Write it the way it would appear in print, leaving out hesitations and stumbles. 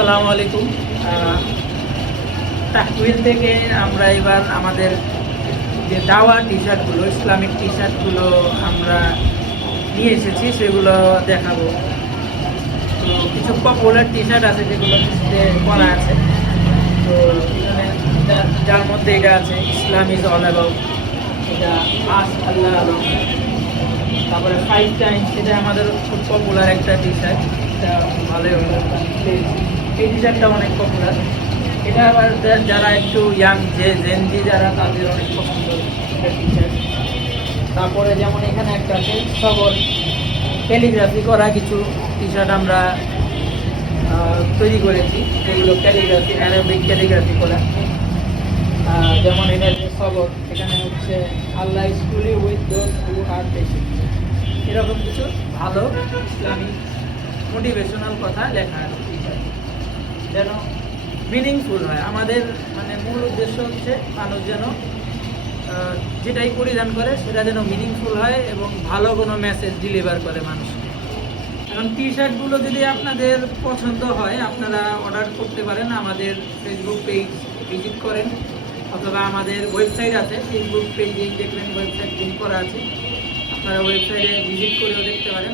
আসসালামু আলাইকুম। তাহউইল থেকে আমরা এবার আমাদের যে দাওয়া টি শার্টগুলো, ইসলামিক টি শার্টগুলো আমরা নিয়ে এসেছি, সেগুলো দেখাবো। তো কিছু পপুলার টি শার্ট আছে যেগুলো করা আছে। তো এখানে যার মধ্যে এটা আছে ইসলাম ইজ অল অ্যাবাউট, এটা আস আল্লাহ আলম। তারপরে 5 টাইমস, এটা আমাদের খুব পপুলার একটা টি শার্ট, এটা ভালোই হলো। এই টি শার্টটা অনেক পপুলার। এটা আবার যারা একটু ইয়াং, যে জেনজি যারা, তাদের অনেক পছন্দ একটা টি শার্ট। তারপরে যেমন এখানে একটা আছে সবর ক্যালিগ্রাফি করা কিছু টি শার্ট আমরা তৈরি করেছি, যেগুলো ক্যালিগ্রাফি, অ্যারাবিক ক্যালিগ্রাফি করা। যেমন এটা যে সবর, এখানে হচ্ছে আল্লাহ স্কুলি with those who are patient, এরকম কিছু ভালো ইসলামিক মোটিভেশনাল কথা লেখা আছে, যেন মিনিংফুল হয়। আমাদের মানে মূল উদ্দেশ্য হচ্ছে মানুষ যেন যেটাই পরিধান করে সেটা যেন মিনিংফুল হয় এবং ভালো কোনো মেসেজ ডেলিভার করে মানুষকে। এখন টি শার্টগুলো যদি আপনাদের পছন্দ হয়, আপনারা অর্ডার করতে পারেন। আমাদের ফেসবুক পেজ ভিজিট করেন, অথবা আমাদের ওয়েবসাইট আছে, ফেসবুক পেজেই দেখবেন ওয়েবসাইট লিঙ্ক করা আছে, আপনারা ওয়েবসাইটে ভিজিট করেও দেখতে পারেন।